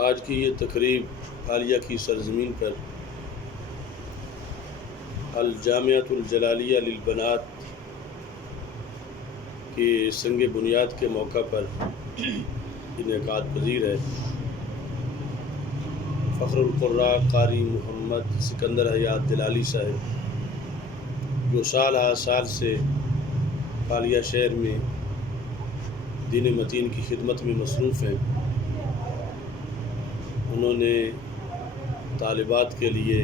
آج کی یہ تقریب حالیہ کی سرزمین پر الجامعۃ الجلالیہ للبنات کے سنگ بنیاد کے موقع پر انعقاد پذیر ہے۔ فخر القراء قاری محمد سکندر حیات دلالی صاحب جو سال ہر سال سے حالیہ شہر میں دین متین کی خدمت میں مصروف ہیں، انہوں نے طالبات کے لیے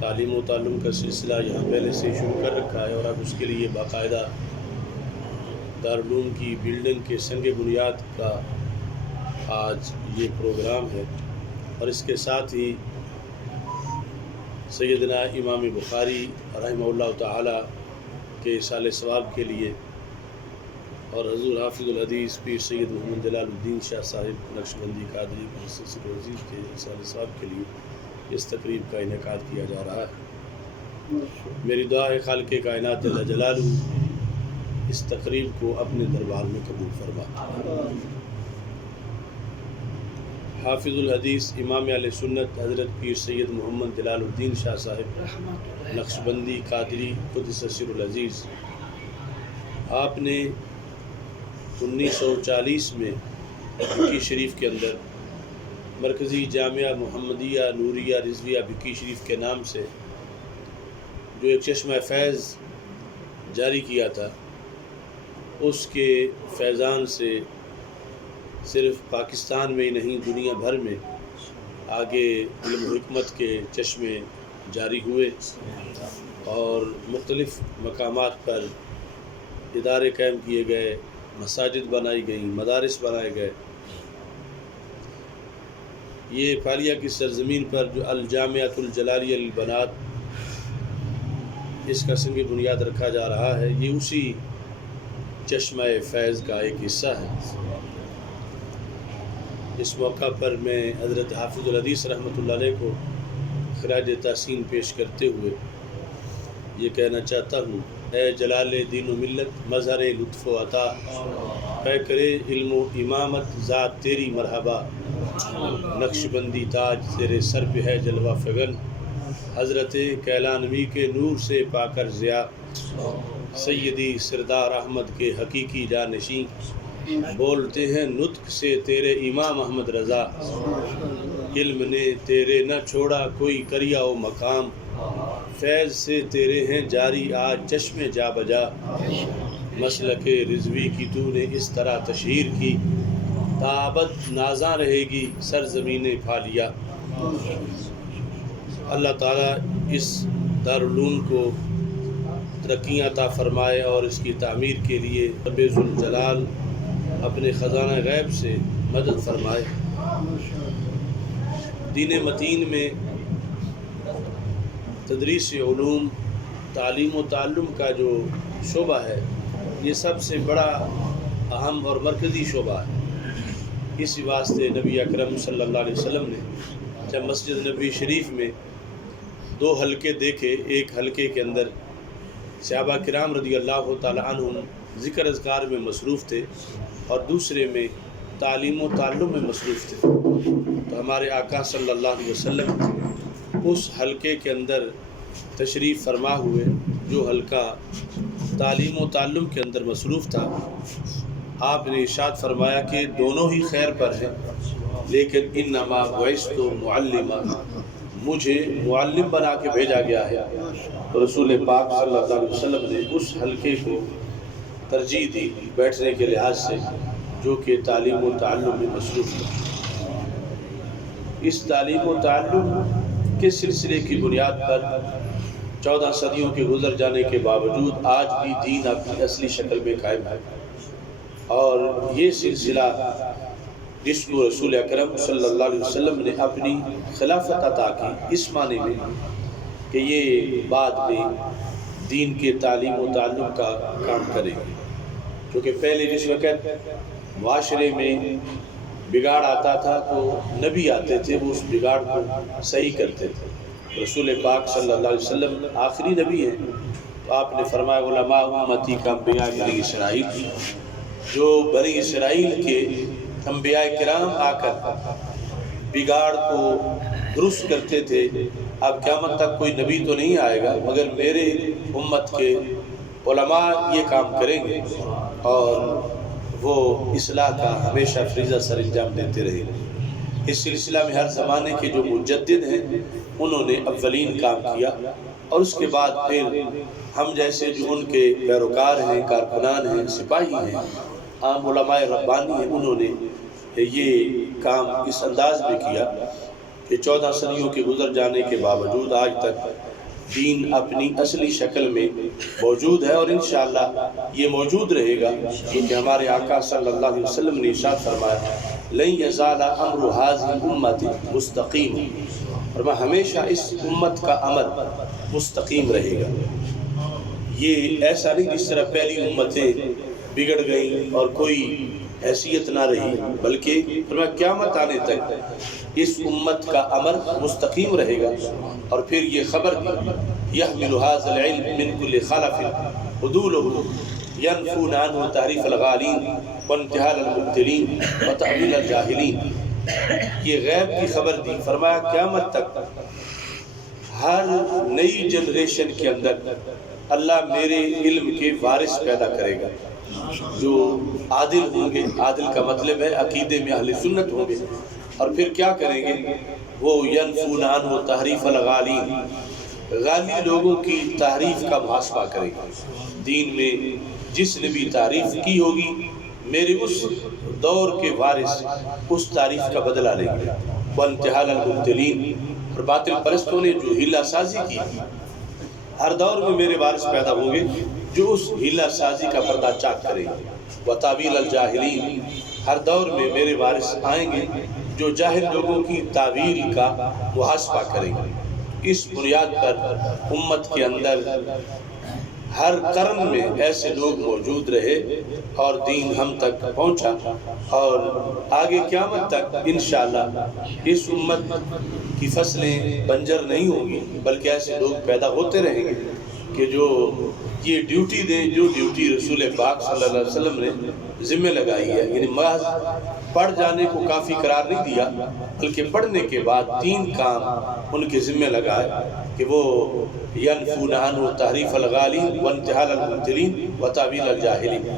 تعلیم و تعلم کا سلسلہ یہاں پہلے سے شروع کر رکھا ہے، اور اب اس کے لیے باقاعدہ دارالعلوم کی بلڈنگ کے سنگ بنیاد کا آج یہ پروگرام ہے۔ اور اس کے ساتھ ہی سیدنا امام بخاری رحمہ اللہ تعالی کے ایصال ثواب کے لیے اور حضور حافظ الحدیث پیر سید محمد جلال الدین شاہ صاحب نقشبندی قادری عزیز کے ایصال ثواب کے لیے اس تقریب کا انعقاد کیا جا رہا ہے۔ میری دعا ہے خالق کائنات جل جلالہ اس تقریب کو اپنے دربار میں قبول فرما۔ حافظ الحدیث امام اہل سنت حضرت پیر سید محمد جلال الدین شاہ صاحب نقشبندی قادری قدس سر العزیز، آپ نے 1940 میں بھکی شریف کے اندر مرکزی جامعہ محمدیہ نوریہ رضویہ بھکی شریف کے نام سے جو ایک چشمہ فیض جاری کیا تھا، اس کے فیضان سے صرف پاکستان میں ہی نہیں دنیا بھر میں آگے علم و حکمت کے چشمے جاری ہوئے اور مختلف مقامات پر ادارے قائم کیے گئے، مساجد بنائی گئیں، مدارس بنائے گئے۔ یہ حالیہ کی سرزمین پر جو الجامعۃ الجلالیہ للبنات اس کا سنگ بنیاد رکھا جا رہا ہے، یہ اسی چشمہ فیض کا ایک حصہ ہے۔ اس موقع پر میں حضرت حافظ الحدیث رحمۃ اللہ علیہ کو خراج تحسین پیش کرتے ہوئے یہ کہنا چاہتا ہوں، اے جلال دین و ملت مظہر لطف و عطا، اے کرے علم و امامت ذات تیری مرحبا، نقش بندی تاج تیرے سر پہ ہے جلوہ فگن، حضرت کیلانوی کے نور سے پا کر ضیاء، سیدی سردار احمد کے حقیقی جانشین، بولتے ہیں نطق سے تیرے امام احمد رضا، علم نے تیرے نہ چھوڑا کوئی کریا و مقام، فیض سے تیرے ہیں جاری آج چشم جا بجا، مسلک رضوی کی تو نے اس طرح تشہیر کی، تابت نازاں رہے گی سرزمین پھالیہ۔ اللہ تعالیٰ اس دارالعلوم کو ترقیاں عطا فرمائے اور اس کی تعمیر کے لیے رب ذوالجلال اپنے خزانہ غیب سے مدد فرمائے۔ دین متین میں تدریس علوم، تعلیم و تعلم کا جو شعبہ ہے، یہ سب سے بڑا اہم اور مرکزی شعبہ ہے۔ اسی واسطے نبی اکرم صلی اللہ علیہ وسلم نے جب مسجد نبوی شریف میں 2 حلقے دیکھے، ایک حلقے کے اندر صحابہ کرام رضی اللہ تعالی عنہم ذکر اذکار میں مصروف تھے اور دوسرے میں تعلیم و تعلم میں مصروف تھے، تو ہمارے آقا صلی اللہ علیہ وسلم اس حلقے کے اندر تشریف فرما ہوئے جو حلقہ تعلیم و تعلم کے اندر مصروف تھا۔ آپ نے ارشاد فرمایا کہ دونوں ہی خیر پر ہیں، لیکن انما بعثت معلما، مجھے معلم بنا کے بھیجا گیا ہے۔ تو رسول پاک صلی اللہ علیہ وسلم نے اس حلقے کو ترجیح دی بیٹھنے کے لحاظ سے جو کہ تعلیم و تعلم میں مصروف ہے۔ اس تعلیم و تعلم کے سلسلے کی بنیاد پر 14 صدیوں کے گزر جانے کے باوجود آج بھی دین اپنی اصلی شکل میں قائم ہے، اور یہ سلسلہ جس کو رسول اکرم صلی اللہ علیہ وسلم نے اپنی خلافت عطا کی، اس معنی میں کہ یہ بعد میں دین کے تعلیم و تعلم کا کام کرے گی، کیونکہ پہلے جس وقت معاشرے میں بگاڑ آتا تھا تو نبی آتے تھے، وہ اس بگاڑ کو صحیح کرتے تھے۔ رسول پاک صلی اللہ علیہ وسلم آخری نبی ہیں، تو آپ نے فرمایا علماء امتی کا انبیاء بنی اسرائیل، جو بنی اسرائیل کے انبیاء کرام آ کر بگاڑ کو درست کرتے تھے، اب قیامت تک کوئی نبی تو نہیں آئے گا مگر میرے امت کے علماء یہ کام کریں گے اور وہ اصلاح کا ہمیشہ فریضہ سر انجام دیتے رہے۔ اس سلسلہ میں ہر زمانے کے جو مجدد ہیں انہوں نے اولین کام کیا، اور اس کے بعد پھر ہم جیسے جو ان کے پیروکار ہیں، کارکنان ہیں، سپاہی ہیں، عام علماء ربانی ہیں، انہوں نے یہ کام اس انداز میں کیا کہ 14 صدیوں کے گزر جانے کے باوجود آج تک دین اپنی اصلی شکل میں موجود ہے، اور انشاءاللہ یہ موجود رہے گا، کیونکہ ہمارے آقا صلی اللہ علیہ وسلم نے ارشاد فرمایا لن یزال امر هذه امت مستقیم، اور میں ہمیشہ اس امت کا امر مستقیم رہے گا۔ یہ ایسا نہیں جس طرح پہلی امتیں بگڑ گئیں اور کوئی حیثیت نہ رہی، بلکہ فرمایا قیامت آنے تک اس امت کا امر مستقیم رہے گا۔ اور پھر یہ خبر دی یحمل هذا العلم من كل خلف عدوله ينفون عنه تحریف الغالین وانتحال المبتلین وتأویل الجاہلین، یہ غیب کی خبر دی، فرمایا قیامت تک ہر نئی جنریشن کے اندر اللہ میرے علم کے وارث پیدا کرے گا جو عادل ہوں گے، عادل کا مطلب ہے عقیدے میں اہل سنت ہوں گے، اور پھر کیا کریں گے وہ ینفون عنہ تحریف الغالین، غالی لوگوں کی تعریف کا محاسبہ کریں گے۔ دین میں جس نے بھی تعریف کی ہوگی میرے اس دور کے وارث اس تعریف کا بدلہ لیں گے۔ وانتحال المبتلین، اور باطل پرستوں نے جو ہیلہ سازی کی، ہر دور میں میرے وارث پیدا ہوں گے جو اس ہیلہ سازی کا پردہ چاک کریں گے۔ وتأویل الجاہلین، ہر دور میں میرے وارث آئیں گے جو جاہل لوگوں کی تعویل کا محاسبہ کریں گے۔ اس بنیاد پر امت کے اندر ہر قرن میں ایسے لوگ موجود رہے اور دین ہم تک پہنچا، اور آگے قیامت تک انشاءاللہ اس امت کی فصلیں بنجر نہیں ہوں گی، بلکہ ایسے لوگ پیدا ہوتے رہیں گے کہ جو یہ ڈیوٹی دیں جو ڈیوٹی رسول پاک صلی اللہ علیہ وسلم نے ذمہ لگائی ہے، یعنی محض پڑھ جانے کو کافی قرار نہیں دیا، بلکہ پڑھنے کے بعد 3 کام ان کے ذمہ لگائے کہ وہ ینفون عنہ تحریف الغالین وانتحال المبتلین وتأویل الجاہلین۔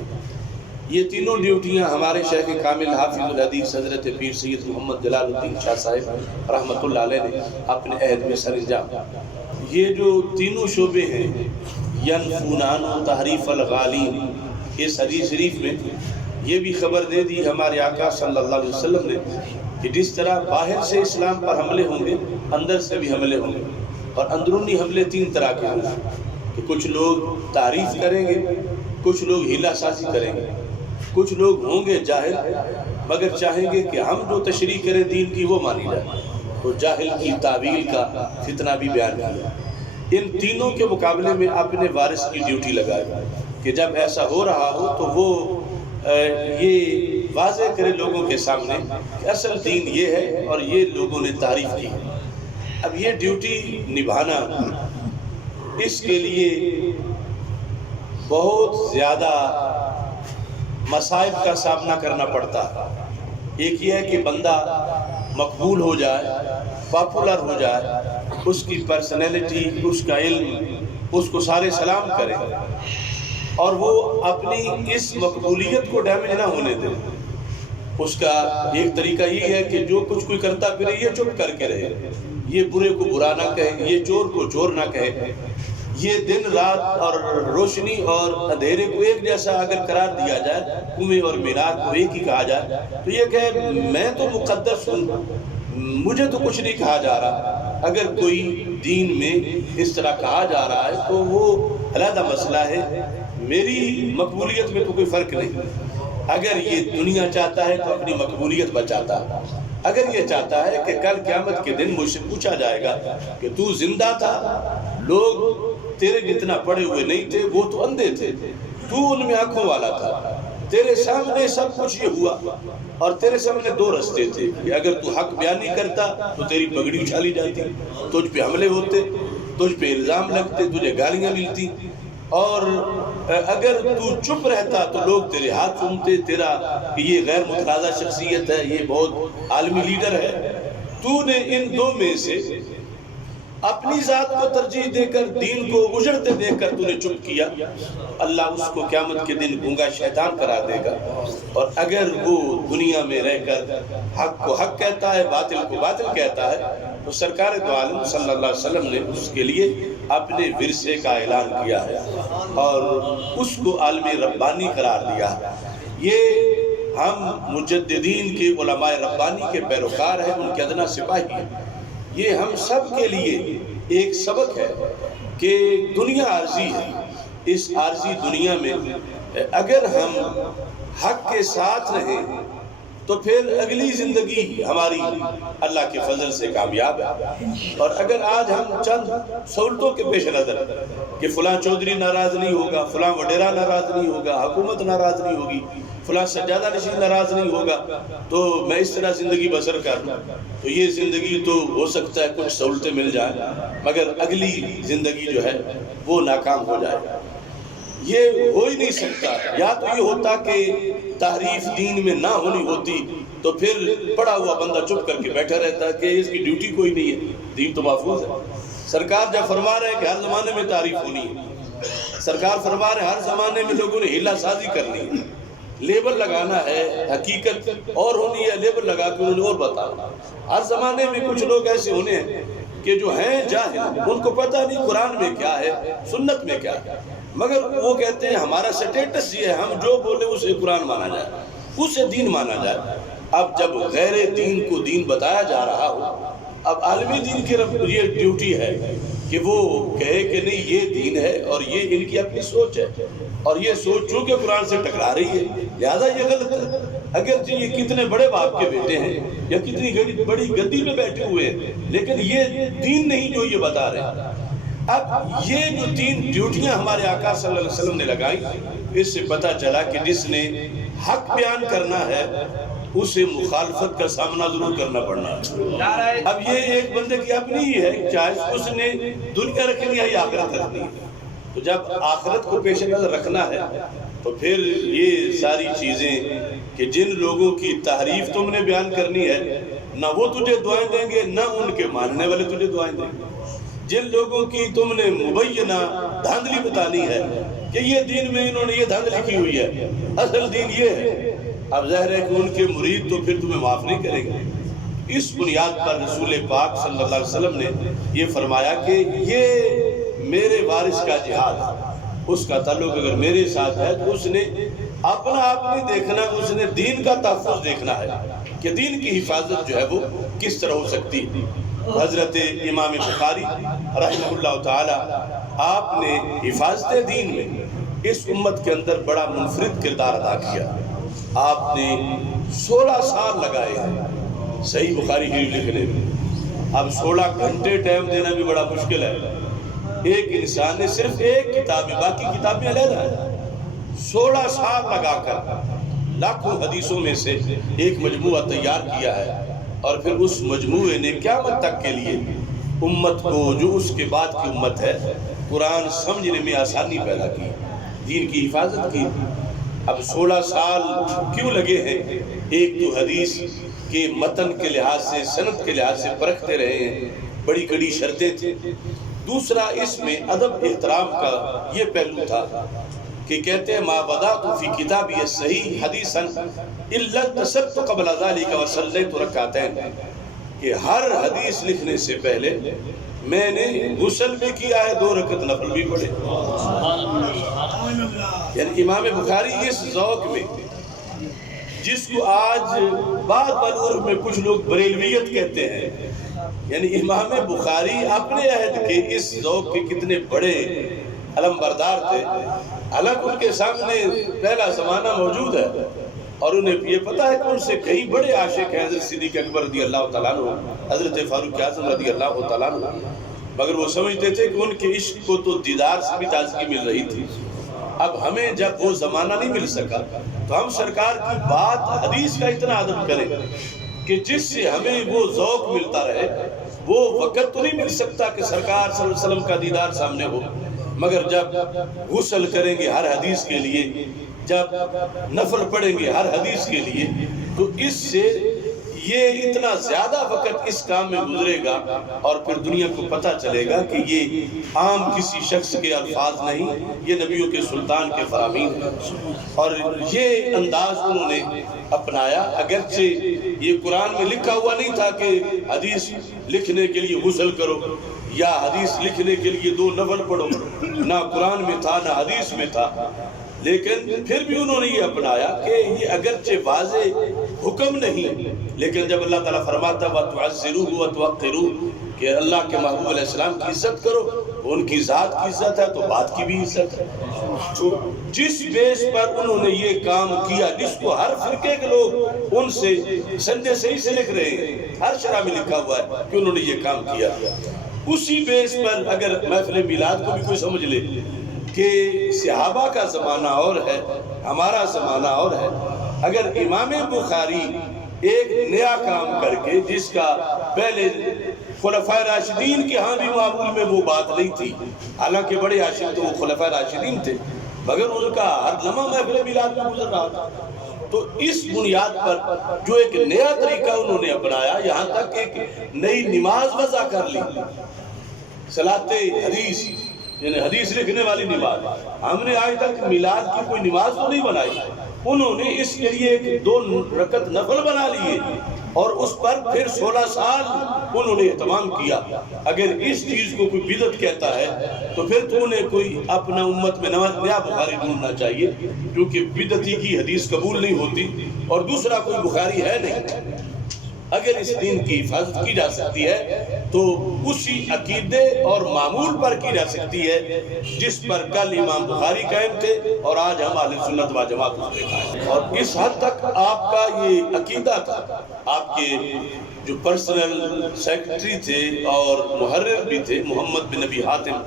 یہ تینوں ڈیوٹیاں ہمارے شیخ کامل حافظ الحدیث حضرت پیر سید محمد جلال الدین شاہ صاحب رحمۃ اللہ علیہ نے اپنے عہد میں سر انجام۔ یہ جو تینوں شعبے ہیں ینفون عنہ تحریف الغالین، اس حدیث شریف میں یہ بھی خبر دے دی ہمارے آقا صلی اللہ علیہ وسلم نے کہ جس طرح باہر سے اسلام پر حملے ہوں گے اندر سے بھی حملے ہوں گے، اور اندرونی حملے 3 طرح کے ہوں گے کہ کچھ لوگ تعریف کریں گے، کچھ لوگ ہیلہ سازی کریں گے، کچھ لوگ ہوں گے جاہل مگر چاہیں گے کہ ہم جو تشریح کریں دین کی وہ مانی جائے، تو جاہل کی تعویل کا فتنہ بھی بیان کیا۔ ان تینوں کے مقابلے میں اپنے وارث کی ڈیوٹی لگائے کہ جب ایسا ہو رہا ہو تو وہ یہ واضح کرے لوگوں کے سامنے کہ اصل دین یہ ہے اور یہ لوگوں نے تعریف کی۔ اب یہ ڈیوٹی نبھانا، اس کے لیے بہت زیادہ مصائب کا سامنا کرنا پڑتا۔ ایک یہ ہے کہ بندہ مقبول ہو جائے، پاپولر ہو جائے، اس کی پرسنالٹی، اس کا علم، اس کو سارے سلام کریں، اور وہ اپنی اس مقبولیت کو ڈیمیج نہ ہونے دے۔ اس کا ایک طریقہ یہ ہے کہ جو کچھ کوئی کرتا پھرے یہ چپ کر کے رہے، یہ برے کو برا نہ کہے، یہ چور کو چور نہ کہے، یہ دن رات اور روشنی اور اندھیرے کو ایک جیسا اگر قرار دیا جائے، کنویں اور مینار کو ایک ہی کہا جائے، تو یہ کہ میں تو مقدس ہوں، مجھے تو کچھ نہیں کہا جا رہا۔ اگر کوئی دین میں اس طرح کہا جا رہا ہے تو وہ علیحدہ مسئلہ ہے، میری مقبولیت میں تو کوئی فرق نہیں۔ اگر یہ دنیا چاہتا ہے تو اپنی مقبولیت بچاتا ہے، اگر یہ چاہتا ہے کہ کل قیامت کے دن مجھ سے پوچھا جائے گا کہ تو زندہ تھا، لوگ تیرے جتنا پڑے ہوئے نہیں تھے، وہ تو اندھے تھے، تو ان میں آنکھوں والا تھا، تیرے سامنے سب کچھ یہ ہوا، اور تیرے سامنے 2 رستے تھے کہ اگر تو حق بیان نہیں کرتا تو تیری پگڑی اچھالی جاتی، تجھ پہ حملے ہوتے، تجھ پہ الزام لگتے، تجھے گالیاں ملتی، اور اگر تو چپ رہتا تو لوگ تیرے ہاتھ چومتے، تیرا کہ یہ غیر متنازع شخصیت ہے، یہ بہت عالمی لیڈر ہے۔ تو نے ان دو میں سے اپنی ذات کو ترجیح دے کر، دین کو اجڑتے دیکھ کر تو نے چپ کیا، اللہ اس کو قیامت کے دن گنگا شیطان قرار دے گا۔ اور اگر وہ دنیا میں رہ کر حق کو حق کہتا ہے، باطل کو باطل کہتا ہے، تو سرکار دو عالم صلی اللہ علیہ وسلم نے اس کے لیے اپنے ورثے کا اعلان کیا ہے اور اس کو عالم ربانی قرار دیا ہے۔ یہ ہم مجددین کے علماء ربانی کے پیروکار ہیں، ان کے ادنا سپاہی ہیں۔ یہ ہم سب کے لیے ایک سبق ہے کہ دنیا عارضی ہے، اس عارضی دنیا میں اگر ہم حق کے ساتھ رہیں تو پھر اگلی زندگی ہماری اللہ کے فضل سے کامیاب ہے۔ اور اگر آج ہم چند سہولتوں کے پیش نظر کہ فلاں چودھری ناراض نہیں ہوگا، فلاں وڈیرا ناراض نہیں ہوگا، حکومت ناراض نہیں ہوگی، فلاں سجادہ نشین ناراض نہیں ہوگا، تو میں اس طرح زندگی بسر کروں، تو یہ زندگی تو ہو سکتا ہے کچھ سہولتیں مل جائیں مگر اگلی زندگی جو ہے وہ ناکام ہو جائے۔ یہ ہو ہی نہیں سکتا۔ یا تو یہ ہوتا کہ تحریف دین میں نہ ہونی ہوتی تو پھر پڑا ہوا بندہ چپ کر کے بیٹھا رہتا ہے کہ اس کی ڈیوٹی کوئی نہیں ہے، دین تو محفوظ ہے۔ سرکار جب فرما رہے ہیں کہ ہر زمانے میں تعریف ہونی ہے، سرکار فرما رہے ہیں ہر زمانے میں لوگوں نے ہیلا سازی کرنی ہے، لیبل لگانا ہے، حقیقت اور ہونی ہے، لیبل لگا کے انہوں نے اور بتانا۔ ہر زمانے میں کچھ لوگ ایسے ہونے ہیں کہ جو ہیں جاہل، ان کو پتہ نہیں قرآن میں کیا ہے، سنت میں کیا ہے، مگر وہ کہتے ہیں ہمارا سٹیٹس یہ ہے، ہم جو بولے اسے قرآن مانا جائے، اسے دین مانا جائے۔ اب جب غیر دین کو دین بتایا جا رہا ہو، اب عالمی دین کی یہ ڈیوٹی ہے کہ وہ کہے کہ نہیں یہ دین ہے اور یہ ان کی اپنی سوچ ہے، اور یہ سوچ چونکہ قرآن سے ٹکرا رہی ہے لہذا یہ غلط ہے۔ اگرچہ یہ کتنے بڑے باپ کے بیٹے ہیں یا کتنی بڑی گدی میں بیٹھے ہوئے ہیں، لیکن یہ دین نہیں جو یہ بتا رہے ہیں۔ اب یہ جو تین ڈیوٹیاں ہمارے آقا صلی اللہ علیہ وسلم نے لگائی، اس سے پتہ چلا کہ جس نے حق بیان کرنا ہے اسے مخالفت کا سامنا ضرور کرنا پڑنا ہے۔ اب یہ ایک بندے کی اپنی ہی ہے، چاہے اس نے دنیا رکھنی ہے یا آخرت رکھنی ہے، تو جب آخرت کو پیش نظر رکھنا ہے تو پھر یہ ساری چیزیں کہ جن لوگوں کی تعریف تم نے بیان کرنی ہے، نہ وہ تجھے دعائیں دیں گے نہ ان کے ماننے والے تجھے دعائیں دیں گے۔ جن لوگوں کی تم نے مبینہ دھاندلی بتانی ہے کہ یہ دین میں انہوں نے یہ دھاندلی کی ہوئی ہے، اصل دین یہ ہے، اب ظاہر ہے کہ ان کے مرید تو پھر تمہیں معاف نہیں کریں گے۔ اس بنیاد پر رسول پاک صلی اللہ علیہ وسلم نے یہ فرمایا کہ یہ میرے وارث کا جہاد ہے، اس کا تعلق اگر میرے ساتھ ہے تو اس نے اپنا آپ نہیں دیکھنا، اس نے دین کا تحفظ دیکھنا ہے کہ دین کی حفاظت جو ہے وہ کس طرح ہو سکتی ہے۔ حضرت امام بخاری رحمہ اللہ تعالی آپ نے حفاظت دین میں اس امت کے اندر بڑا منفرد کردار ادا کیا۔ آپ نے 16 سال لگائے ہیں صحیح بخاری شریف لکھنے میں۔ اب 16 گھنٹے ٹائم دینا بھی بڑا مشکل ہے۔ ایک انسان نے صرف ایک کتاب میں، باقی کتابیں علیحدہ ہیں، 16 سال لگا کر لاکھوں حدیثوں میں سے ایک مجموعہ تیار کیا ہے، اور پھر اس مجموعے نے قیامت تک کے لیے امت کو، جو اس کے بعد کی امت ہے، قرآن سمجھنے میں آسانی پیدا کی، دین کی حفاظت کی۔ اب 16 سال کیوں لگے ہیں؟ ایک تو حدیث کے متن کے لحاظ سے، سند کے لحاظ سے پرکھتے رہے ہیں، بڑی کڑی شرطیں تھیں۔ دوسرا اس میں ادب احترام کا یہ پہلو تھا کہ کہتے ہیں ما بدأت فی کتابی صحیح حدیثا الا تصدت قبل ذلك وصلیت رکعتین، کہ ہر حدیث لکھنے سے پہلے میں نے غسل بھی کیا ہے، 2 رکعت نفل بھی پڑھے۔ یعنی امام بخاری اس ذوق میں، جس کو آج بعض بلور میں کچھ لوگ بریلویت کہتے ہیں، یعنی امام بخاری اپنے عہد کے اس ذوق کے کتنے بڑے علم بردار تھے۔ حالانکہ ان کے سامنے پہلا زمانہ موجود ہے اور انہیں یہ پتا ہے کہ ان سے کئی بڑے عاشق ہیں، حضرت صدیق اکبر رضی اللہ تعالیٰ عنہ، حضرت فاروق اعظم رضی اللہ تعالیٰ عنہ، مگر وہ سمجھتے تھے کہ ان کے عشق کو تو دیدار سے بھی تازگی مل رہی تھی۔ اب ہمیں جب وہ زمانہ نہیں مل سکا تو ہم سرکار کی بات حدیث کا اتنا ادب کریں کہ جس سے ہمیں وہ ذوق ملتا رہے۔ وہ وقت تو نہیں مل سکتا کہ سرکار صلی اللہ علیہ وسلم کا دیدار سامنے ہو، مگر جب غسل کریں گے ہر حدیث کے لیے، جب نفل پڑھیں گے ہر حدیث کے لیے، تو اس سے یہ اتنا زیادہ وقت اس کام میں گزرے گا اور پھر دنیا کو پتہ چلے گا کہ یہ عام کسی شخص کے الفاظ نہیں، یہ نبیوں کے سلطان کے فرامین ہیں۔ اور یہ انداز انہوں نے اپنایا، اگرچہ یہ قرآن میں لکھا ہوا نہیں تھا کہ حدیث لکھنے کے لیے غسل کرو یا حدیث لکھنے کے لیے 2 نفل پڑھو، نہ قرآن میں تھا نہ حدیث میں تھا، لیکن پھر بھی انہوں نے یہ اپنایا کہ یہ اگرچہ واضح حکم نہیں، لیکن جب اللہ تعالیٰ فرماتا وَتُعَزِّرُوهُ وَتُوَقِّرُوهُ کہ اللہ کے محبوب علیہ السلام کی عزت کرو، ان کی ذات کی عزت ہے تو بات کی بھی عزت ہے۔ تو جس بیس پر انہوں نے یہ کام کیا، جس کو ہر فرقے کے لوگ ان سے سندے صحیح سے لکھ رہے ہیں، ہر شرح میں لکھا ہوا ہے کہ انہوں نے یہ کام کیا، اسی بیس پر اگر محفل میلاد کو بھی کوئی سمجھ لے کہ صحابہ کا زمانہ اور ہے، ہمارا زمانہ اور ہے، اگر امام بخاری ایک نیا کام کر کے جس کا پہلے خلفائے راشدین کے ہاں بھی معمول میں وہ بات نہیں تھی، حالانکہ بڑے عاشق تو وہ خلفائے راشدین تھے، مگر ان کا ہر لمحہ محفل میلاد میں گزر رہا تھا، تو اس بنیاد پر جو ایک نیا طریقہ انہوں نے اپنایا، یہاں تک ایک نئی نماز وضع کر لی، صلاۃ حدیث، یعنی حدیث لکھنے والی نماز۔ ہم نے آج تک میلاد کی کوئی نماز تو نہیں بنائی، انہوں نے اس کے لیے 2 رکعت نفل بنا لیے اور اس پر پھر 16 سال انہوں نے اہتمام کیا۔ اگر اس چیز کو کوئی بدعت کہتا ہے تو پھر تو انہیں کوئی اپنا امت میں نیا بخاری ڈھونڈنا چاہیے، کیونکہ بدعتی کی حدیث قبول نہیں ہوتی اور دوسرا کوئی بخاری ہے نہیں۔ اگر اس دین کی حفاظت کی جا سکتی ہے تو اسی عقیدے اور معمول پر کی جا سکتی ہے جس پر کل امام بخاری قائم تھے اور آج ہم اہل سنت و جماعت اس پہ قائم۔ اور اس حد تک آپ کا یہ عقیدہ تھا، آپ کے جو پرسنل سیکرٹری تھے اور محرر بھی تھے محمد بن نبی حاتم،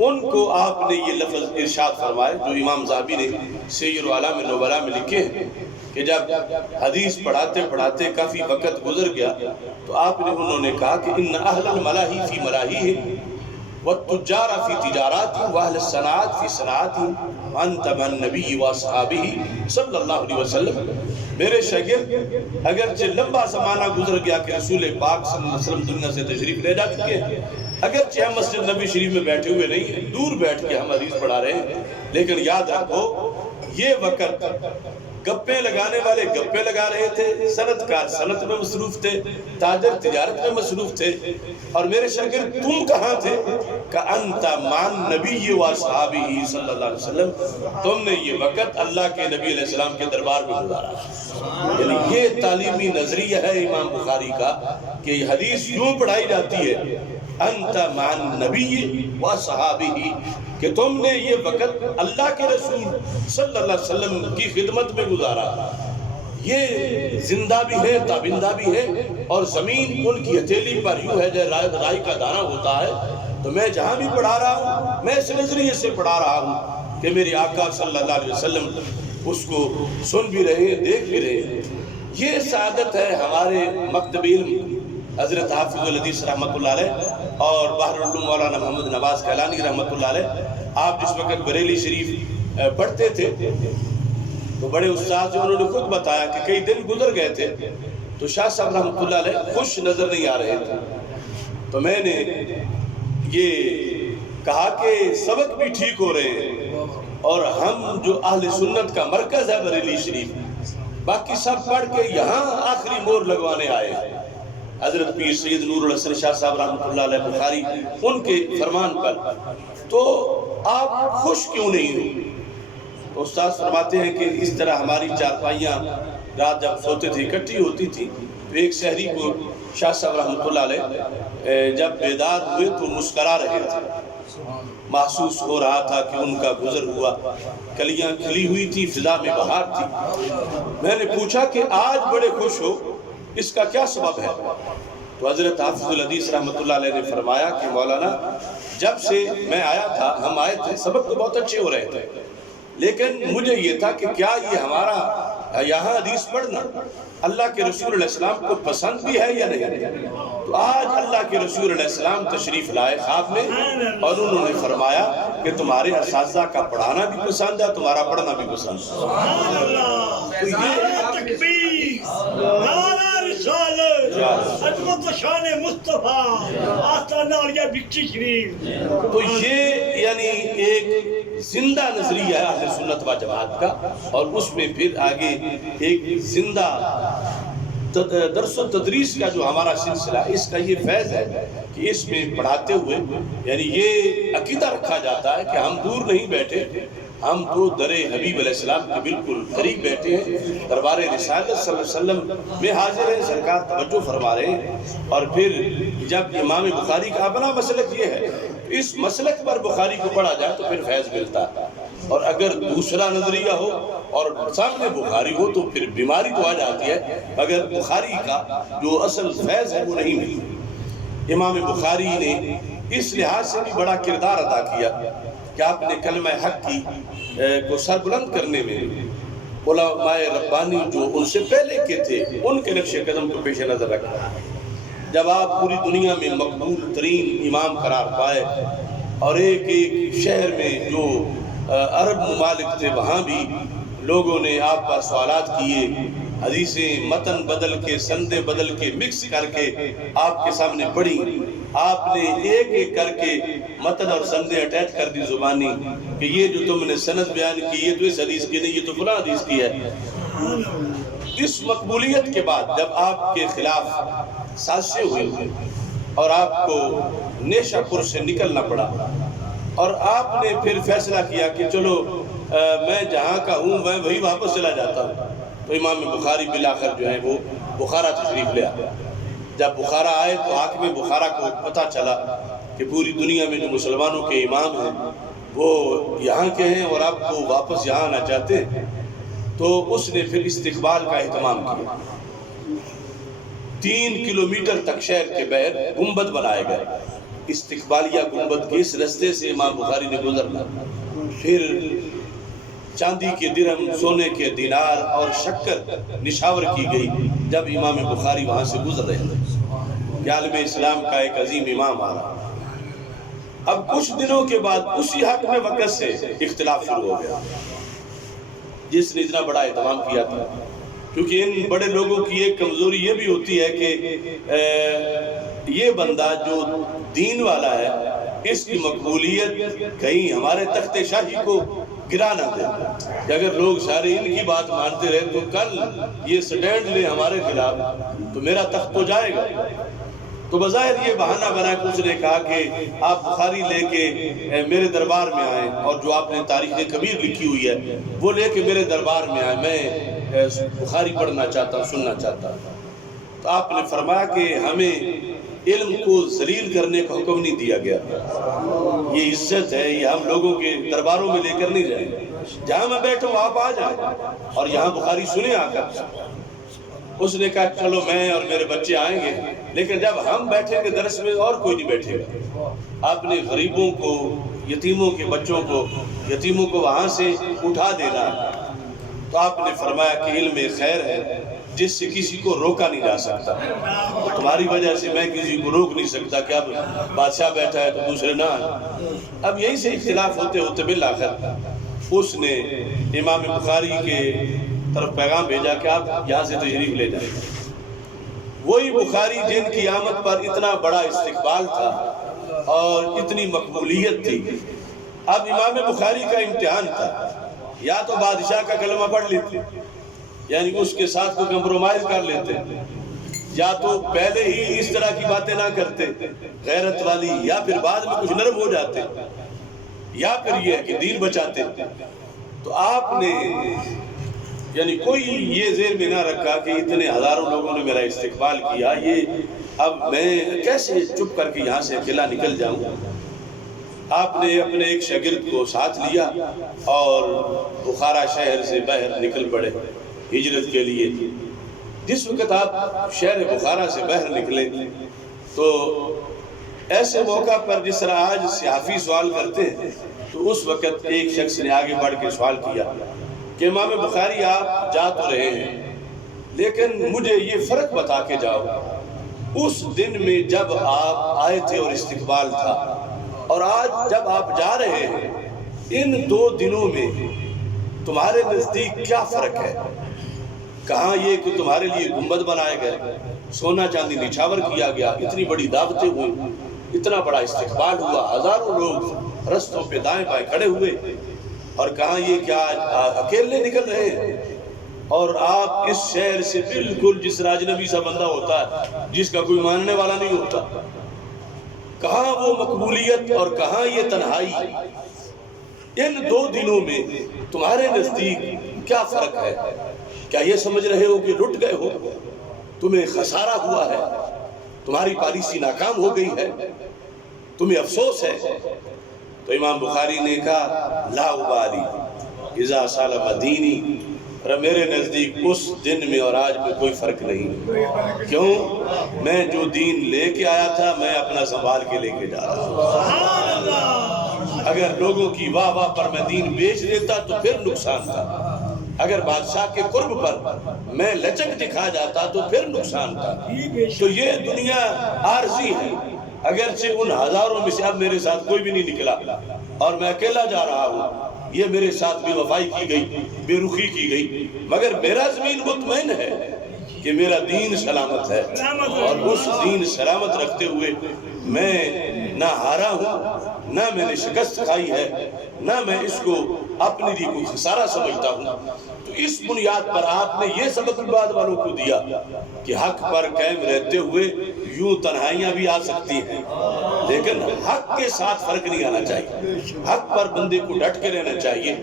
ان کو آپ نے یہ لفظ ارشاد فرمائے جو امام ذہبی نے سیر اعلام نبلاء میں لکھے ہیں کہ جب حدیث پڑھاتے پڑھاتے کافی وقت گزر گیا تو آپ نے انہوں نے کہا کہ ان اہل الملاہی فی ملاہیہم والتجار فی تجاراتہم واہل الصناعات فی صناعاتہم انت من نبی و صحابہ صلی اللہ علیہ وسلم۔ میرے شاگرد اگرچہ لمبا زمانہ گزر گیا کہ رسول پاک صلی اللہ علیہ وسلم دنیا سے تشریف لے جا چکے ہیں، اگرچہ ہم مسجد نبی شریف میں بیٹھے ہوئے نہیں ہیں، دور بیٹھ کے ہم حدیث پڑھا رہے ہیں، لیکن یاد رکھو یہ وقت گپے لگانے والے گپے لگا رہے تھے، صنعت کار صنعت میں مصروف تھے، تاجر تجارت میں مصروف تھے، اور میرے شاگرد تم کہاں تھے؟ کہ انت مان نبی و صحابہ صلی اللہ علیہ وسلم، تم نے یہ وقت اللہ کے نبی علیہ السلام کے دربار میں گزارا۔ یعنی یہ تعلیمی نظریہ ہے امام بخاری کا کہ یہ حدیث یوں پڑھائی جاتی ہے انت مان نبی و صحابہ، کہ تم نے یہ وقت اللہ کے رسول صلی اللہ علیہ وسلم کی خدمت میں گزارا۔ یہ زندہ بھی ہے، تابندہ بھی ہے، اور زمین ان کی ہتھیلی پر یوں ہے جیسے رائی کا دانہ ہوتا ہے۔ تو میں جہاں بھی پڑھا رہا ہوں میں اس نظریے سے پڑھا رہا ہوں کہ میرے آقا صلی اللہ علیہ وسلم اس کو سن بھی رہے ہیں، دیکھ بھی رہے ہیں۔ یہ سعادت ہے ہمارے مکتب علم حضرت حافظ الحدیث رحمۃ اللہ علیہ اور بحر العلوم مولانا محمد نواز کیلانی رحمۃ اللہ علیہ۔ آپ جس وقت بریلی شریف پڑھتے تھے تو بڑے استاد جو انہوں نے خود بتایا کہ کئی دن گزر گئے تھے تو شاہ صاحب رحمۃ اللہ علیہ خوش نظر نہیں آ رہے تھے، تو میں نے یہ کہا کہ سبق بھی ٹھیک ہو رہے ہیں اور ہم جو اہل سنت کا مرکز ہے بریلی شریف، باقی سب پڑھ کے یہاں آخری مور لگوانے آئے ہیں حضرت پیر سید نور الحسن شاہ صاحب رحمۃ اللہ علیہ بخاری ان کے فرمان پر، تو آپ خوش کیوں نہیں ہو؟ تو استاد فرماتے ہیں کہ اس طرح ہماری چارپائیاں رات جب سوتے تھے اکٹھی ہوتی تھی تو ایک سحری کو شاہ صاحب رحمۃ اللہ علیہ جب بیدار ہوئے تو مسکرا رہے تھے، محسوس ہو رہا تھا کہ ان کا گزر ہوا، کلیاں کھلی ہوئی تھی، فضا میں بہار تھی۔ میں نے پوچھا کہ آج بڑے خوش ہو، اس کا کیا سبب ہے؟ تو حضرت حافظ الحدیث رحمۃ اللہ علیہ نے فرمایا کہ مولانا جب سے میں آیا تھا، ہم آئے تھے، سبق تو بہت اچھے ہو رہے تھے، لیکن مجھے یہ تھا کہ کیا یہ ہمارا یہاں حدیث پڑھنا اللہ کے رسول علیہ السلام کو پسند بھی ہے یا نہیں؟ تو آج اللہ کے رسول علیہ السلام تشریف لائے خواب میں اور انہوں نے فرمایا کہ تمہارے اساتذہ کا پڑھانا بھی پسند ہے، تمہارا پڑھنا بھی پسند ہے۔ سبحان اللہ، نعرہ تکبیر، نعرہ رسالت، عظمت و شان مصطفیٰ، آستانہ عالیہ بکچی شریف۔ تو یہ یعنی ایک زندہ نظریہ ہے اہل سنت و جماعت کا، اور اس میں پھر آگے ایک زندہ درس و تدریس کا جو ہمارا سلسلہ اس کا یہ فیض ہے کہ اس میں پڑھاتے ہوئے یعنی یہ عقیدہ رکھا جاتا ہے کہ ہم دور نہیں بیٹھے، ہم تو در حبیب علیہ السلام کے بالکل قریب بیٹھے ہیں، دربار رسالت صلی اللہ علیہ وسلم میں حاضر ہیں، سرکار توجہ فرما رہے ہیں۔ اور پھر جب امام بخاری کا اپنا مسلک یہ ہے، اس مسلک پر بخاری کو پڑھا جائے تو پھر فیض ملتا ہے، اور اگر دوسرا نظریہ ہو اور سامنے بخاری ہو تو پھر بیماری تو آ جاتی ہے، مگر بخاری کا جو اصل فیض ہے وہ نہیں ملتا۔ امام بخاری نے اس لحاظ سے بھی بڑا کردار ادا کیا کہ آپ نے کلمہ حق کی کو سر بلند کرنے میں علماء ربانی جو ان سے پہلے کے تھے ان کے نقش قدم کو پیش نظر رکھا۔ جب آپ پوری دنیا میں مقبول ترین امام قرار پائے اور ایک ایک شہر میں جو عرب ممالک تھے وہاں بھی لوگوں نے آپ پر سوالات کیے، حدیثیں متن بدل کے سندیں بدل کے مکس کر کے آپ کے سامنے پڑھی، آپ نے ایک ایک کر کے متن اور سندیں اٹیچ کر دی زبانی کہ یہ جو تم نے سند بیان کی یہ تو اس حدیث کی نہیں، یہ تو فلاں حدیث کی ہے۔ اس مقبولیت کے بعد جب آپ کے خلاف سازشیں ہوئی اور آپ کو نیشہ پور سے نکلنا پڑا اور آپ نے پھر فیصلہ کیا کہ چلو میں جہاں کا ہوں میں وہی واپس چلا جاتا ہوں، تو امام بخاری بالآخر جو ہے وہ بخارا تشریف لے آیا۔ جب بخارا آئے تو حاکم بخارا کو پتہ چلا کہ پوری دنیا میں جو مسلمانوں کے امام ہیں وہ یہاں کے ہیں اور آپ کو واپس یہاں آنا چاہتے ہیں، تو اس نے پھر استقبال کا اہتمام کیا۔ 3 کلومیٹر تک شہر کے باہر گنبد بنائے گئے، استقبالیہ گنبد کے اس رستے سے امام بخاری نے گزرنا، پھر چاندی کے درہم، سونے کے دینار اور شکر نشاور کی گئی جب امام بخاری وہاں سے گزر رہے تھے کہ عالم اسلام کا ایک عظیم امام آ رہا۔ اب کچھ دنوں کے بعد اسی حق میں وقت سے اختلاف شروع ہو گیا جس نے اتنا بڑا اہتمام کیا تھا، کیونکہ ان بڑے لوگوں کی ایک کمزوری یہ بھی ہوتی ہے کہ یہ بندہ جو دین والا ہے اس کی مقبولیت کہیں ہمارے تخت شاہی کو گرا نہ دے، کہ اگر لوگ سارے ان کی بات مانتے رہے تو کل یہ سٹینڈ لے ہمارے خلاف تو میرا تخت تو جائے گا۔ تو بظاہر یہ بہانہ بنا کہ اس نے کہا کہ آپ بخاری لے کے میرے دربار میں آئیں، اور جو آپ نے تاریخ کبیر لکھی ہوئی ہے وہ لے کے میرے دربار میں آئیں، میں بخاری پڑھنا چاہتا ہوں، سننا چاہتا ہوں۔ تو آپ نے فرمایا کہ ہمیں علم کو ذلیل کرنے کا حکم نہیں دیا گیا، یہ عزت ہے، یہ ہم لوگوں کے درباروں میں لے کر نہیں جائیں، جہاں میں بیٹھوں آپ آ جائیں اور یہاں بخاری سنیں آ کر۔ اس نے کہا چلو میں اور میرے بچے آئیں گے، لیکن جب ہم بیٹھیں گے درس میں اور کوئی نہیں بیٹھے گا۔ آپ نے غریبوں کو، یتیموں کے بچوں کو، یتیموں کو وہاں سے اٹھا دینا۔ تو آپ نے فرمایا کہ علم خیر ہے جس سے کسی کو روکا نہیں جا سکتا، تمہاری وجہ سے میں کسی کو روک نہیں سکتا کہ اب بادشاہ بیٹھا ہے تو دوسرے نہ آئیں۔ اب یہی سے اختلاف ہوتے ہوتے بالآخر اس نے امام بخاری کے طرف پیغام بھیجا کہ آپ یہاں سے تشریف لے جائیں۔ وہی بخاری جن کی آمد پر اتنا بڑا استقبال تھا اور اتنی مقبولیت تھی، اب امام بخاری کا امتحان تھا، یا تو بادشاہ کا کلمہ پڑھ لیتے یعنی اس کے ساتھ کوئی کمپرومائز کر لیتے، یا تو پہلے ہی اس طرح کی باتیں نہ کرتے غیرت والی، یا پھر بعد میں کچھ نرم ہو جاتے، یا پھر یہ کہ دین بچاتے۔ تو آپ نے یعنی کوئی یہ ذہن میں نہ رکھا کہ اتنے ہزاروں لوگوں نے میرا استقبال کیا، یہ اب میں کیسے چپ کر کے یہاں سے اکیلا نکل جاؤں۔ آپ نے اپنے ایک شاگرد کو ساتھ لیا اور بخارا شہر سے باہر نکل پڑے ہجرت کے لیے۔ جس وقت آپ شہر بخارا سے باہر نکلے تو ایسے موقع پر جس طرح آج صحافی سوال کرتے ہیں تو اس وقت ایک شخص نے آگے بڑھ کے سوال کیا کہ امام بخاری آپ جا تو رہے ہیں لیکن مجھے یہ فرق بتا کے جاؤ، اس دن میں جب آپ آئے تھے اور استقبال تھا، اور آج جب آپ جا رہے ہیں، ان 2 دنوں میں تمہارے نزدیک کیا فرق ہے؟ کہاں یہ کہ تمہارے لیے گنبد بنائے گئے، سونا چاندی نچھاور کیا گیا، اتنی بڑی دعوتیں ہوئی، اتنا بڑا استقبال ہوا، ہزاروں لوگ رستوں پہ دائیں بائیں کھڑے ہوئے، اور کہاں یہ کہ آج اکیلے نکل رہے ہیں، اور آپ اس شہر سے بالکل جس راجنبی سا بندہ ہوتا ہے جس کا کوئی ماننے والا نہیں ہوتا، کہاں وہ مقبولیت اور کہاں یہ تنہائی؟ ان 2 دنوں میں تمہارے نزدیک کیا فرق ہے؟ کیا یہ سمجھ رہے ہو کہ لٹ گئے ہو، تمہیں خسارہ ہوا ہے، تمہاری پالیسی ناکام ہو گئی ہے، تمہیں افسوس ہے؟ تو امام بخاری نے کہا لا ابالی اذا سالم دینی، میرے نزدیک اس دن میں اور آج میں کوئی فرق نہیں۔ کیوں؟ میں جو دین لے کے آیا تھا میں اپنا سنبھال کے لے کے جا رہا ہوں۔ اگر لوگوں کی واہ واہ پر میں دین بیچ دیتا تو پھر نقصان تھا، اگر بادشاہ کے قرب پر میں لچک دکھا جاتا تو پھر نقصان تھا۔ تو یہ دنیا عارضی ہے، اگرچہ ان ہزاروں میں سے اب میرے ساتھ کوئی بھی نہیں نکلا اور میں اکیلا جا رہا ہوں، یہ میرے ساتھ بے وفائی کی گئی، بے رخی کی گئی، مگر میرا زمین مطمئن ہے کہ میرا دین سلامت ہے، اور اس دین سلامت رکھتے ہوئے میں نہ ہارا ہوں، نہ میں نے شکست کھائی ہے، نہ میں اس کو اپنے لیے کوئی خسارہ سمجھتا ہوں۔ تو اس بنیاد پر آپ نے یہ سبق بعد والوں کو دیا کہ حق پر قائم رہتے ہوئے یوں تنہائیاں بھی آ سکتی ہیں، لیکن حق کے ساتھ فرق نہیں آنا چاہیے، حق پر بندے کو ڈٹ کے رہنا چاہیے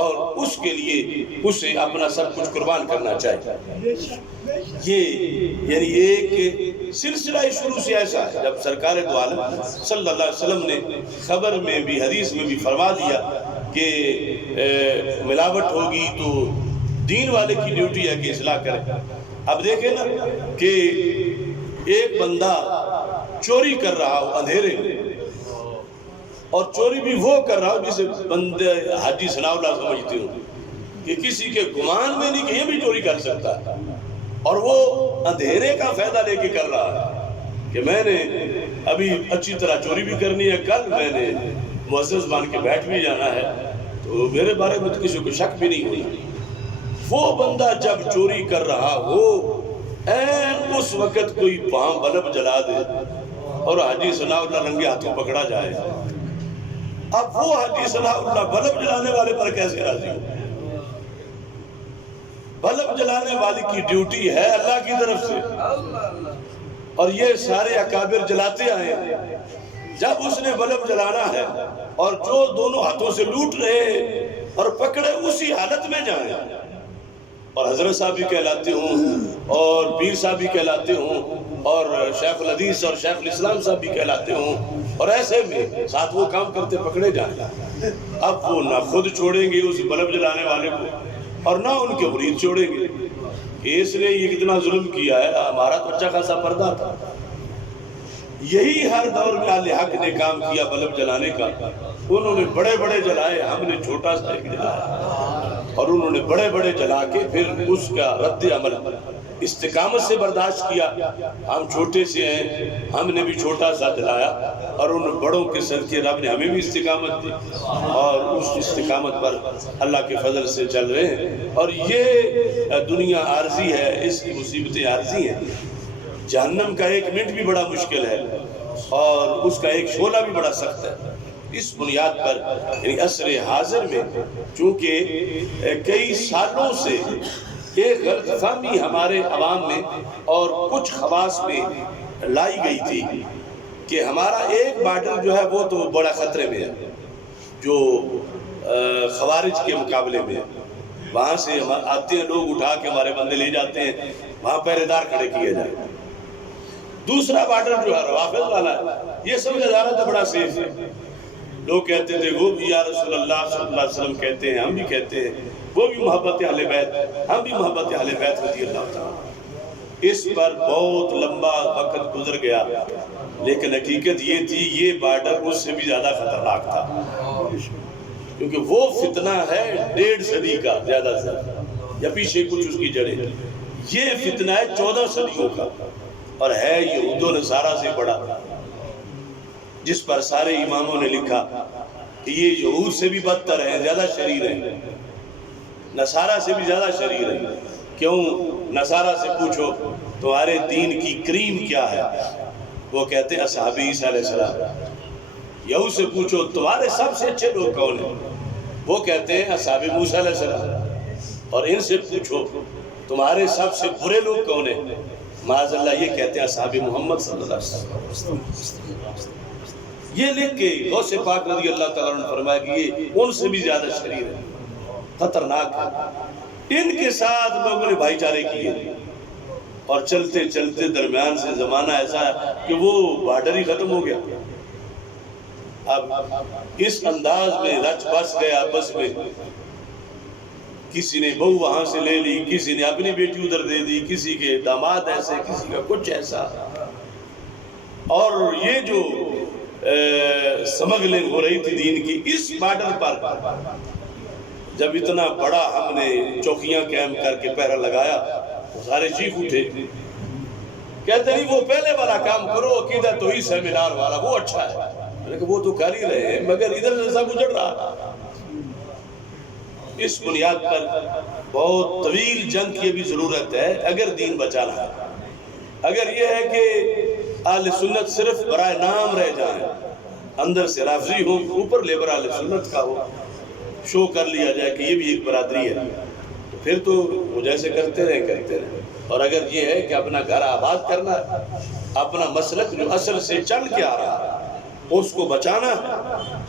اور اس کے لیے اسے اپنا سب کچھ قربان کرنا چاہیے۔ یہ یعنی ایک سلسلہ شروع سے ایسا ہے، جب سرکار دو عالم صلی اللہ علیہ وسلم نے خبر میں بھی حدیث میں بھی فرما دیا کہ ملاوٹ ہوگی تو دین والے کی ڈیوٹی ہے کہ اصلاح کرے۔ اب دیکھیں نا کہ ایک بندہ چوری کر رہا ہو اندھیرے میں، اور چوری بھی وہ کر رہا ہو جسے بندے حاجی ثناء اللہ سمجھتے ہو کہ کسی کے گمان میں نہیں کہ یہ بھی چوری کر سکتا ہے، اور وہ اندھیرے کا فائدہ لے کے کر رہا ہے کہ میں نے ابھی اچھی طرح چوری بھی کرنی ہے، کل میں نے معزز مان کے بیٹھ بھی جانا ہے، تو میرے بارے میں تو کسی کو شک بھی نہیں ہوئی۔ وہ بندہ جب چوری کر رہا ہو، این اس وقت کوئی بلب جلا دے اور حاجی ثناء اللہ رنگے ہاتھوں پکڑا جائے، اب وہ حاجی ثناء اللہ بلب جلانے والے پر کیسے راضی ہو؟ بلب جلانے والی کی ڈیوٹی ہے اللہ کی طرف سے، اور یہ سارے اکابر جلاتے آئے ہیں۔ جب اس نے بلب جلانا ہے اور جو دونوں ہاتھوں سے لوٹ رہے اور پکڑے اسی حالت میں جائیں، اور حضرت صاحب بھی کہلاتے ہوں اور پیر صاحب بھی کہلاتے ہوں اور شیخ الحدیث اور شیخ الاسلام صاحب بھی کہلاتے ہوں، اور ایسے میں ساتھ وہ کام کرتے پکڑے جائیں، اب وہ نہ خود چھوڑیں گے اس بلب جلانے والے کو اور نہ ان کے مرید چھوڑیں گے کہ اس نے یہ کتنا ظلم کیا ہے، ہمارا تو اچھا خاصا پردہ تھا۔ یہی ہر دور میں اہل حق نے کام کیا بلب جلانے کا، انہوں نے بڑے بڑے جلائے، ہم نے چھوٹا سا ایک جلایا، اور انہوں نے بڑے بڑے جلا کے پھر اس کا رد عمل استقامت سے برداشت کیا۔ ہم چھوٹے سے ہیں، ہم نے بھی چھوٹا سا جلایا، اور ان بڑوں کے صدقے رب نے ہمیں بھی استقامت دی، اور اس استقامت پر اللہ کے فضل سے چل رہے ہیں۔ اور یہ دنیا عارضی ہے، اس کی مصیبتیں عارضی ہیں۔ جہنم کا 1 منٹ بھی بڑا مشکل ہے، اور اس کا 1 شعلہ بھی بڑا سخت ہے۔ اس بنیاد پر یعنی عصر حاضر میں چونکہ کئی سالوں سے ایک غلط فہمی ہمارے عوام میں اور کچھ خواص میں لائی گئی تھی کہ ہمارا ایک بارڈر جو ہے وہ تو بڑا خطرے میں ہے، جو خوارج کے مقابلے میں، وہاں سے آتے ہیں لوگ اٹھا کے ہمارے بندے لے جاتے ہیں، وہاں پہرے دار کھڑے کیے جائیں۔ دوسرا بارڈر جو ہے روافض والا ہے، یہ سمجھا جا رہا تھا بڑا سیف ہے۔ لوگ کہتے تھے وہ بھی یا رسول اللہ صلی اللہ علیہ وسلم کہتے ہیں، ہم بھی کہتے ہیں، وہ بھی محبت اہل بیت، ہم بھی محبت اہل بیت رضی اللہ تعالیٰ۔ اس پر بہت لمبا وقت گزر گیا، لیکن حقیقت یہ تھی یہ بارڈر اس سے بھی زیادہ خطرناک تھا، کیونکہ وہ فتنہ ہے 1.5 صدی کا زیادہ سے یا پیچھے کچھ اس کی جڑیں، یہ فتنہ ہے 14 صدیوں کا، اور ہے یہود و نصارہ سے بڑا، جس پر سارے اماموں نے لکھا کہ یہ یہود سے بھی بدتر ہیں، زیادہ شریر ہیں، نصارہ سے بھی زیادہ شریر ہیں۔ کیوں؟ نصارہ سے پوچھو تمہارے دین کی کریم کیا ہے، وہ کہتے ہیں اصحاب عیسیٰ علیہ السلام۔ یہود سے پوچھو تمہارے سب سے اچھے لوگ کون ہیں، وہ کہتے ہیں اصحاب موسیٰ علیہ السلام۔ اور ان سے پوچھو تمہارے سب سے برے لوگ کون ہیں، معاذ اللہ یہ کہتے ہیں اصحاب محمد صلی اللہ علیہ وسلم۔ یہ لکھ کے غوث پاک رضی اللہ تعالیٰ عنہ نے فرمایا کہ یہ ان سے بھی زیادہ شریر ہے، خطرناک ہے۔ ان کے ساتھ لوگوں نے بھائی چارے کیے، اور چلتے چلتے درمیان سے زمانہ ایسا ہے کہ وہ بارڈر ہی ختم ہو گیا۔ اب اس انداز میں رچ بس گئے آپس میں، کسی نے بہو وہاں سے لے لی، کسی نے اپنی بیٹی ادھر دے دی، کسی کے داماد ایسے، کسی کا کچھ ایسا، اور یہ جو سمگلنگ ہو رہی تھی دین کی اس بارڈر پر، جب اتنا بڑا ہم نے چوکیاں قائم کر کے پہرا لگایا، وہ سارے چیخ اٹھے، کہتے نہیں وہ پہلے والا کام کرو، عقیدہ توحید سیمینار والا وہ اچھا ہے۔ لیکن وہ تو کر ہی رہے ہیں، مگر ادھر سے سب گزر رہا۔ اس بنیاد پر بہت طویل جنگ کی بھی ضرورت ہے اگر دین بچانا ہے۔ اگر یہ ہے کہ اہل سنت صرف برائے نام رہ جائیں، اندر سے رافضی ہو، اوپر لیبر اہل سنت کا ہو، شو کر لیا جائے کہ یہ بھی ایک برادری ہے، تو پھر تو وہ جیسے کرتے رہیں۔ اور اگر یہ ہے کہ اپنا گھر آباد کرنا ہے، اپنا مسلک جو اصل سے چل کے آ رہا ہے اس کو بچانا ہے،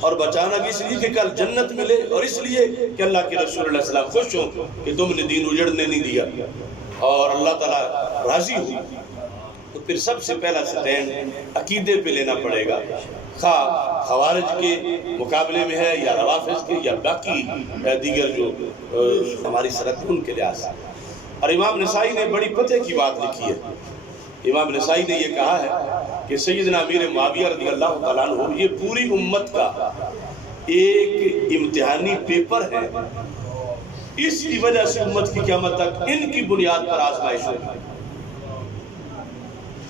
اور بچانا بھی اس لیے کہ کل جنت ملے، اور اس لیے کہ اللہ کے رسول اللہ علیہ وسلم خوش ہوں کہ تم نے دین اجڑنے نہیں دیا، اور اللہ تعالیٰ راضی ہو، تو پھر سب سے پہلا سٹینڈ عقیدے پہ لینا پڑے گا، خواہ خوارج کے مقابلے میں ہے یا روافض کے یا باقی دیگر جو ہماری سرحد ان کے لحاظ سے۔ اور امام نسائی نے بڑی پتہ کی بات لکھی ہے، امام نسائی نے یہ کہا ہے کہ سیدنا امیر معاویہ رضی اللہ تعالیٰ عنہ یہ پوری امت کا ایک امتحانی پیپر ہے، اس کی وجہ سے امت کی قیامت تک ان کی بنیاد پر آزمائش ہوگی۔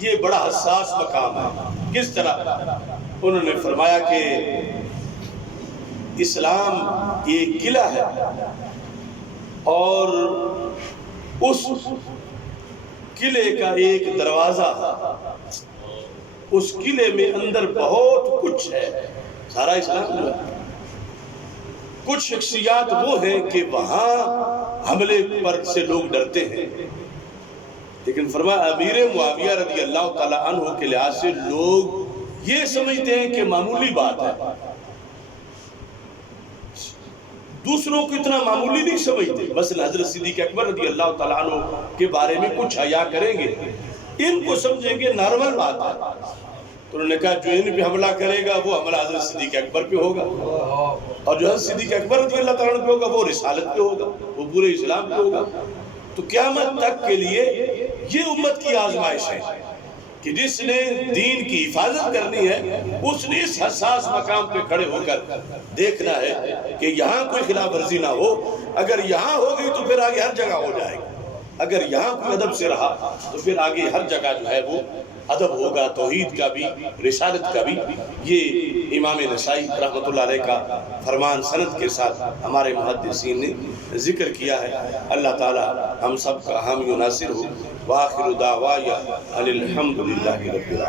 یہ بڑا حساس مقام ہے۔ کس طرح؟ انہوں نے فرمایا کہ اسلام ایک قلعہ ہے، اور اس قلعے کا ایک دروازہ ہے، اس قلعے میں اندر بہت کچھ ہے، سارا اسلام ہے۔ کچھ شخصیات وہ ہیں کہ وہاں حملے پر سے لوگ ڈرتے ہیں، لیکن فرمایا امیر معاویہ رضی اللہ تعالیٰ عنہ کے لحاظ سے لوگ یہ سمجھتے ہیں کہ معمولی بات ہے، دوسروں کو اتنا معمولی نہیں سمجھتے۔ مثلا حضرت صدیق اکبر رضی اللہ تعالیٰ عنہ کے بارے میں کچھ حیا کریں گے، ان کو سمجھیں گے نارمل بات ہے، تو انہوں نے کہا جو ان پہ حملہ کرے گا وہ حملہ حضرت صدیق اکبر پہ ہوگا، اور جو حضرت صدیق اکبر رضی اللہ تعالیٰ عنہ پہ ہوگا وہ رسالت پہ ہوگا، وہ پورے اسلام پہ ہوگا۔ تو قیامت تک کے لیے یہ امت کی آزمائش ہے کہ جس نے دین کی حفاظت کرنی ہے اس نے اس حساس مقام پہ کھڑے ہو کر دیکھنا ہے کہ یہاں کوئی خلاف ورزی نہ ہو، اگر یہاں ہو گئی تو پھر آگے ہر جگہ ہو جائے گی، اگر یہاں کوئی ادب سے رہا تو پھر آگے ہر جگہ جو ہے وہ ادب ہوگا، توحید کا بھی، رسالت کا بھی۔ یہ امام نسائی رحمۃ اللہ علیہ کا فرمان سند کے ساتھ ہمارے محدثین نے ذکر کیا ہے۔ اللہ تعالی ہم سب کا حامی و ناصر ہو۔ وآخر دعوایا ان الحمد للہ رب العالمین۔